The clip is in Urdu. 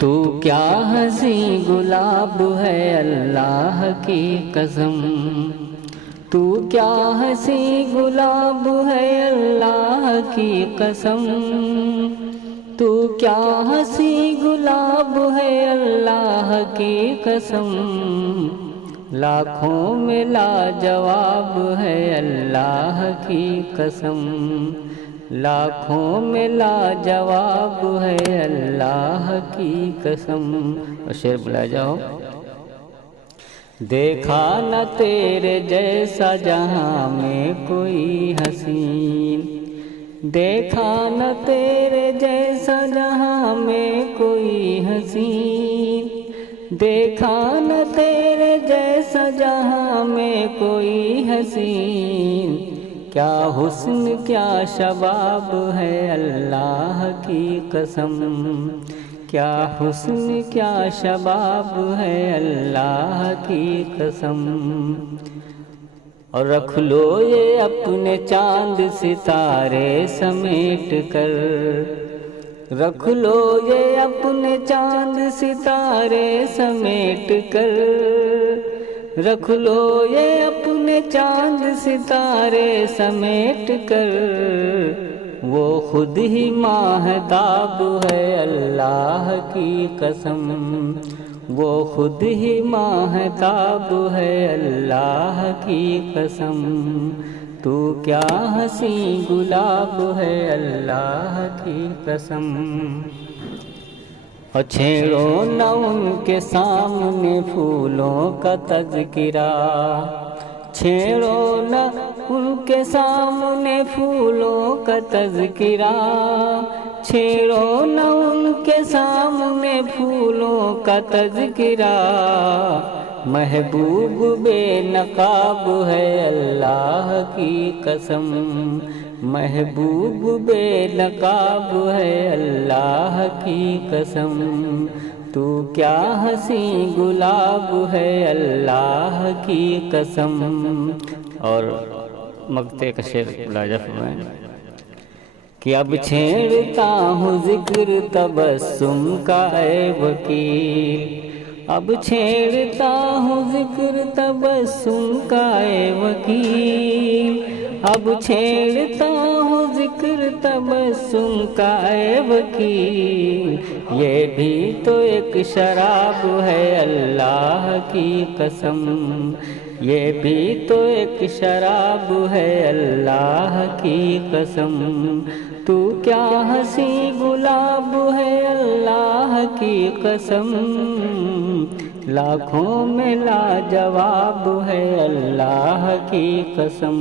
تو کیا ہنسی گلاب ہے اللہ کی قسم، تو کیا ہنسی گلاب ہے اللہ کی قسم، تو کیا ہنسی گلاب ہے اللہ کی قسم، لاکھوں میں لاجواب ہے اللہ کی قسم، لاکھوں میں لاجواب ہے اللہ کی قسم۔ اور شعر بلا جاؤ۔ دیکھا نہ تیرے جیسا جہاں میں کوئی حسین، دیکھا نہ تیرے جیسا جہاں میں کوئی حسین، دیکھا نہ تیرے جیسا جہاں میں کوئی حسین، کیا حسن کیا شباب ہے اللہ کی قسم، کیا حسن کیا شباب ہے اللہ کی قسم۔ اور رکھ لو یہ اپنے چاند ستارے سمیٹ کر، رکھ لو یہ اپنے چاند ستارے سمیٹ کر، رکھ لو یہ اپنے چاند ستارے سمیٹ کر، وہ خود ہی ماہتاب ہے اللہ کی قسم، وہ خود ہی ماہتاب ہے اللہ کی قسم، تو کیا ہنسی گلاب ہے اللہ کی قسم۔ اور چھیڑو نہ ان کے سامنے پھولوں کا تذکرہ، چھیڑو نہ ان کے سامنے پھولوں کا تذکرہ، چھیڑو نہ ان کے سامنے پھولوں کا تذکرہ، محبوب بے نقاب ہے اللہ کی قسم، محبوب بے نقاب ہے اللہ کی قسم، تو کیا ہنسی گلاب ہے اللہ کی قسم۔ اور مقطع کا شعر لاجا فرمائیں کہ اب چھیڑتا ہوں ذکر تبسم کا اے وکیل، اب چھیڑتا ہوں ذکر تبسم کا اے وکیل، اب چھیڑتا ہوں ذکر تبسم کا اے وکیل، یہ بھی تو ایک شراب ہے اللہ کی قسم، یہ بھی تو ایک شراب ہے اللہ کی قسم، تو کیا ہنسی گلاب ہے اللہ کی قسم، لاکھوں میں لاجواب ہے اللہ کی قسم۔